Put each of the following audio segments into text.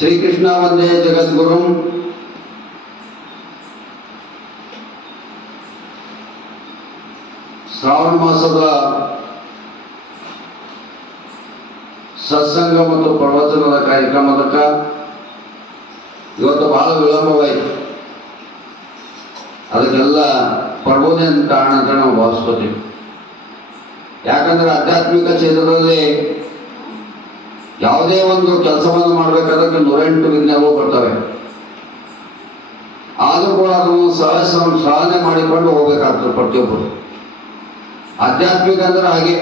ಶ್ರೀಕೃಷ್ಣ ಒಂದೇ ಜಗದ್ಗುರು. ಶ್ರಾವಣ ಮಾಸದ ಸತ್ಸಂಗ ಮತ್ತು ಪ್ರವಚನದ ಕಾರ್ಯಕ್ರಮದಕ್ಕ ಇವತ್ತು ಬಹಳ ವಿಳಂಬವಾಯಿತು ಅದಕ್ಕೆಲ್ಲ ಪ್ರಬೋಧನೆ ಕಾರಣ ಅಂತ ನಾವು ಭಾವಿಸ್ಕೋತೀವಿ. ಯಾಕಂದ್ರೆ ಆಧ್ಯಾತ್ಮಿಕ ಕ್ಷೇತ್ರದಲ್ಲಿ ಯಾವುದೇ ಒಂದು ಕೆಲಸವನ್ನು ಮಾಡಬೇಕಾದ್ರೆ ನೂರೆಂಟು ವಿಜ್ಞಾನಗಳು ಬರ್ತವೆ ಆದರೂ ಕೂಡ ಅದನ್ನು ಸಹಜ ಸಾಧನೆ ಮಾಡಿಕೊಂಡು ಹೋಗ್ಬೇಕಾಗ್ತದೆ ಪ್ರತಿಯೊಬ್ಬರು. ಆಧ್ಯಾತ್ಮಿಕ ಅಂದ್ರೆ ಹಾಗೆ.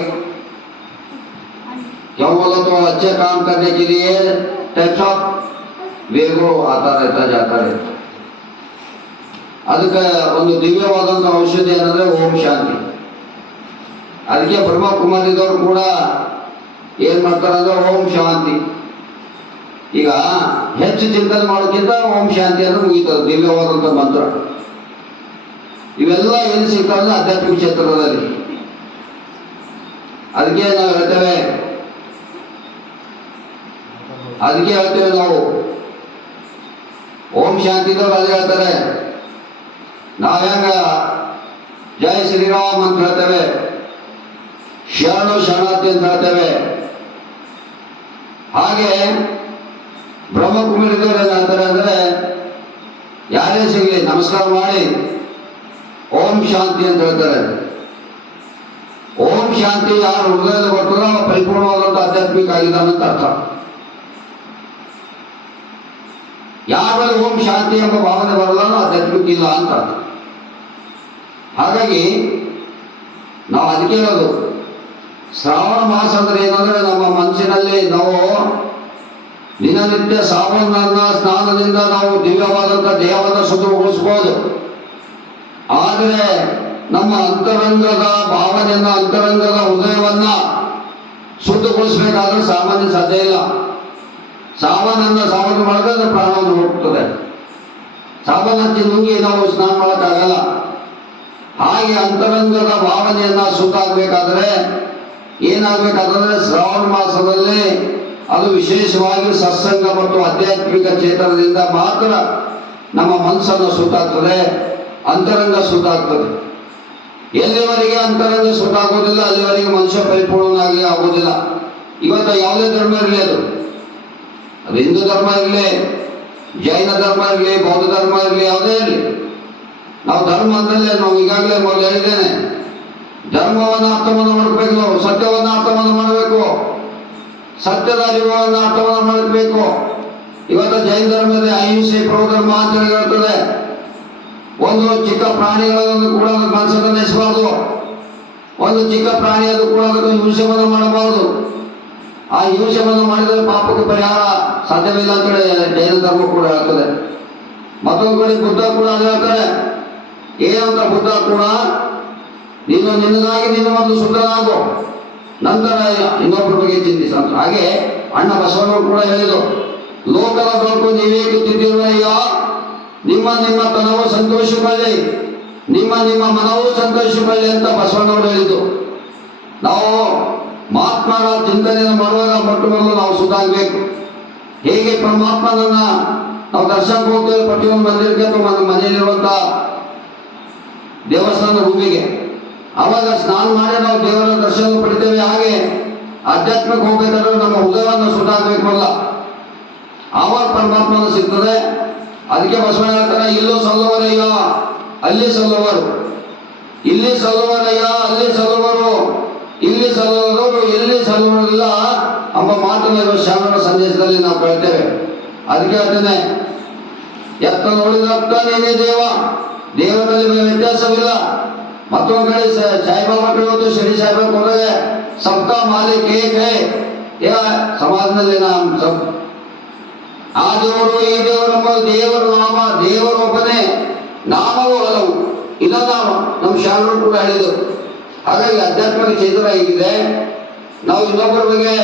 ಕೇವಲ ಅಥವಾ ಅಚ್ಚೆ ಕಾಮ್ ಕರ್ನೆಕಿದೆಯೇ ಟಚ್ ಆಫ್ ವೇಗೋ ಆತಾರ ಇರ್ತಾ ಜಾತಾರ ಅದಕ್ಕೆ ಒಂದು ದಿವ್ಯವಾದಂಥ ಔಷಧಿ ಏನಂದ್ರೆ ಓಂ ಶಾಂತಿ. ಅದಕ್ಕೆ ಬ್ರಹ್ಮಕುಮಾರಿದವರು ಕೂಡ ಏನ್ ಮಾಡ್ತಾರೆ ಅಂದ್ರೆ ಓಂ ಶಾಂತಿ. ಈಗ ಹೆಚ್ಚು ಚಿಂತನೆ ಮಾಡೋಕ್ಕಿಂತ ಓಂ ಶಾಂತಿ ಅಂದ್ರೆ ಮುಗಿತದೆ ದಿವ್ಯವಾದಂಥ ಮಂತ್ರ. ಇವೆಲ್ಲ ಏನು ಸಿಗ್ತಾವೆ ಆಧ್ಯಾತ್ಮಿಕ ಕ್ಷೇತ್ರದಲ್ಲಿ. ಅದಕ್ಕೆ ನಾವು ಹೇಳ್ತೇವೆ? ಅದಕ್ಕೆ ಹೇಳ್ತೇವೆ ನಾವು, ಓಂ ಶಾಂತಿದವ್ರು ಅದೇ ಹೇಳ್ತಾರೆ. ನಾವು ಹೆಂಗ? ಜೈ ಶ್ರೀರಾಮ್ ಅಂತ ಹೇಳ್ತೇವೆ. ಶರಣು ಶರಣಾರ್ಥಿ ಅಂತ ಹೇಳ್ತೇವೆ. ಹಾಗೆ ಬ್ರಹ್ಮ ಏನ್ ಅಂತಾರೆ ಅಂದ್ರೆ ಯಾರೇ ಸಿಗಲಿ, ನಮಸ್ಕಾರ ಮಾಡಿ, ಓಂ ಶಾಂತಿ ಅಂತ ಹೇಳ್ತಾರೆ. ಓಂ ಶಾಂತಿ ಯಾರು ಹೃದಯದ ಬರ್ತದೋ ಅವ ಪರಿಪೂರ್ಣವಾದಂಥ ಆಧ್ಯಾತ್ಮಿಕ ಅಂತ ಅರ್ಥ. ಯಾರಲ್ಲಿ ಓಂ ಶಾಂತಿ ಎಂಬ ಭಾವನೆ ಬರಲ್ಲ ಆಧ್ಯಾತ್ಮಿಕ ಇಲ್ಲ ಅಂತ ಹಾಗಾಗಿ ನಾವು ಅದಕ್ಕೆ ಹೇಳೋದು ಶ್ರಾವಣ ಮಾಸ ಅಂದ್ರೆ ಏನಂದ್ರೆ ನಮ್ಮ ಮನಸ್ಸಿನಲ್ಲಿ ನಾವು ದಿನನಿತ್ಯ ಸಾಬೂನನ್ನ ಸ್ನಾನದಿಂದ ನಾವು ದಿವ್ಯವಾದಂಥ ದೇಹವನ್ನು ಶುದ್ಧಗೊಳಿಸ್ಬೋದು. ಆದರೆ ನಮ್ಮ ಅಂತರಂಗದ ಭಾವನೆಯನ್ನ, ಅಂತರಂಗದ ಹೃದಯವನ್ನ ಶುದ್ಧಗೊಳಿಸಬೇಕಾದ್ರೆ ಸಾಮಾನ್ಯ ಸಾಧ್ಯ ಇಲ್ಲ. ಸಾಮಾನನ್ನ ಸಾಮಾನ್ಯ ಮಾಡಿದ್ರೆ ಪ್ರಾಣವನ್ನು ಹೋಗ್ತದೆ. ಹಚ್ಚಿ ನುಂಗಿ ನಾವು ಸ್ನಾನ ಮಾಡೋಕ್ಕಾಗಲ್ಲ. ಹಾಗೆ ಅಂತರಂಗದ ಭಾವನೆಯನ್ನ ಶುದ್ಧ ಆಗ್ಬೇಕಾದ್ರೆ ಏನಾಗಬೇಕಾದ್ರೆ ಶ್ರಾವಣ ಮಾಸದಲ್ಲಿ ಅದು ವಿಶೇಷವಾಗಿ ಸತ್ಸಂಗ ಮತ್ತು ಆಧ್ಯಾತ್ಮಿಕ ಚೇತನದಿಂದ ಮಾತ್ರ ನಮ್ಮ ಮನಸ್ಸನ್ನು ಸುತ್ತಾಗ್ತದೆ, ಅಂತರಂಗ ಸುತ್ತಾಗ್ತದೆ. ಎಲ್ಲಿವರೆಗೆ ಅಂತರಂಗ ಸುತ್ತಾಗೋದಿಲ್ಲ, ಅಲ್ಲಿವರೆಗೆ ಮನುಷ್ಯ ಪರಿಪೂರ್ಣನಾಗಿ ಆಗೋದಿಲ್ಲ. ಇವತ್ತು ಯಾವುದೇ ಧರ್ಮ ಇರಲಿ ಅದು. ಅದು ಹಿಂದೂ ಧರ್ಮ ಇರಲಿ, ಜೈನ ಧರ್ಮ ಇರಲಿ, ಬೌದ್ಧ ಧರ್ಮ ಇರಲಿ, ಯಾವುದೇ ಇರಲಿ. ನಾವು ಧರ್ಮ ನಾವು ಈಗಾಗಲೇ ಮೊದಲು ಹೇಳಿದ್ದೇನೆ. ಧರ್ಮವನ್ನು ಅರ್ಥವನ್ನು ಮಾಡಬೇಕು ಸತ್ಯವನ್ನು ಅರ್ಥವನ್ನು ಮಾಡಬೇಕು. ಸತ್ಯದ ಅರಿವುಗಳನ್ನು ಅರ್ಥವನ್ನು ಮಾಡಬೇಕು. ಇವತ್ತು ಜೈನ ಧರ್ಮದಲ್ಲಿ ಅಹಿಂಸೆ ಪ್ರೋಗ್ರಾಮ್ ಅಂತ ಹೇಳಿ ಹೇಳ್ತದೆ ಒಂದು ಚಿಕ್ಕ ಪ್ರಾಣಿಗಳನ್ನು ಕೂಡ ಮನಸ್ಸನ್ನು ನೆನೆಸಬಾರ್ದು. ಒಂದು ಚಿಕ್ಕ ಪ್ರಾಣಿ ಅದು ಕೂಡ ಅದನ್ನು ಹಿಂಸೆವನ್ನು ಮಾಡಬಾರದು. ಆ ಹಿಂಸೆವನ್ನು ಮಾಡಿದರೆ ಪಾಪಕ್ಕೆ ಪರಿಹಾರ ಸಾಧ್ಯವಿಲ್ಲ ಅಂತ ಜೈನ ಧರ್ಮ ಕೂಡ ಹೇಳ್ತದೆ. ಮತ್ತೊಂದು ಕಡೆ ಬುದ್ಧ ಕೂಡ ಹೇಳ್ತಾರೆ. ಏನಂತ ಬುದ್ಧ ಕೂಡ ನೀನು ನಿನ್ನದಾಗಿ ನೀನು ಒಂದು ಸುಖನಾಗು ನಂತರ ಇನ್ನೊಬ್ಬರ ಬಗ್ಗೆ ಚಿಂತಿಸ ಹಾಗೆ ಅಣ್ಣ ಬಸವಣ್ಣ ಕೂಡ ಹೇಳಿದರು, ಲೋಕದ ಬೆಳಕು ನೀವೇ ತಿದ್ದಿರುವಯ್ಯ ನಿಮ್ಮ ನಿಮ್ಮ ತನವು ಸಂತೋಷಗೊಳ್ಳಿ ನಿಮ್ಮ ನಿಮ್ಮ ಮನವು ಸಂತೋಷಕೊಳ್ಳಿ ಅಂತ ಬಸವಣ್ಣವರು ಹೇಳಿದ್ದು ನಾವು ಮಹಾತ್ಮರ ಚಿಂತನೆಯನ್ನು ಮಾಡುವಾಗ ಮೊಟ್ಟ ಮೊದಲು ನಾವು ಸುಧಾಗಬೇಕು ಹೇಗೆ ಪರಮಾತ್ಮನನ್ನ ನಾವು ದರ್ಶನಕ್ಕೆ ಹೋಗ್ತೇವೆ? ಪ್ರತಿಯೊಂದು ಮಂದಿರಕ್ಕೆ ಅಥವಾ ಮನೆಯಲ್ಲಿರುವಂತಹ ದೇವಸ್ಥಾನ ರೂಮಿಗೆ. ಆವಾಗ ಸ್ನಾನ ಮಾಡಿ ನಾವು ದೇವರ ದರ್ಶನ ಪಡಿತೇವೆ. ಹಾಗೆ ಆಧ್ಯಾತ್ಮಕ್ಕೆ ಹೋಗ್ಬೇಕಾದ್ರೆ ನಮ್ಮ ಹೃದಯವನ್ನು ಸುಟ್ಟಾಗಬೇಕಲ್ಲ ಆವಾಗ ಪರಮಾತ್ಮನ ಸಿಗ್ತದೆ. ಅದಕ್ಕೆ ಬಸವಣ್ಣ ಹೇಳ್ತಾರೆ ಇಲ್ಲೂ ಸಲ್ಲುವರಯ್ಯ ಅಲ್ಲಿ ಸಲ್ಲುವರು. ಇಲ್ಲಿ ಸಲ್ಲುವರಯ್ಯ ಅಲ್ಲಿ ಸಲ್ಲುವರು. ಇಲ್ಲಿ ಸಲ್ಲುವರು, ಎಲ್ಲಿ ಸಲ್ಲುವರಿಲ್ಲ ಎಂಬ ಮಾತನ್ನು ಇರುವ ಶರಣರ ಸಂದೇಶದಲ್ಲಿ ನಾವು ಕೇಳ್ತೇವೆ. ಅದಕ್ಕೆ ಹೇಳ್ತೇನೆ, ಎತ್ತ ನೋಡಿದತ್ತ ನೀನೇ ದೇವ. ದೇವರಲ್ಲಿ ವ್ಯತ್ಯಾಸವಿಲ್ಲ. ಮತ್ತೊಂದು ಕಡೆ ಸಾಯಿಬಾಬಾ ಕಡೆ ಹೋದ್ರೆ ಶಿರಡಿ ಸಾಯಿಬಾಬಾ ಹೋದ್ರೆ ಸಪ್ತ ಮಾಲಿಕ್ ಏಕ್ ಹೇ ಸಮಾಜದಲ್ಲಿ ನಾವು ಸಬ್ ಆ ದೇವರು, ಈ ದೇವರು ದೇವರ ನಾಮ, ದೇವರ ಒಬ್ಬನೇ. ನಾಮವು ಹಲವು. ಇಲ್ಲ ನಾಮ ನಮ್ಮ ಶಾಲರು ಕೂಡ ಹೇಳಿದರು. ಹಾಗಾಗಿ ಆಧ್ಯಾತ್ಮಿಕ ಚೇತನ ಆಗಿದೆ ನಾವು ಇನ್ನೊಬ್ಬರ ಬಗ್ಗೆ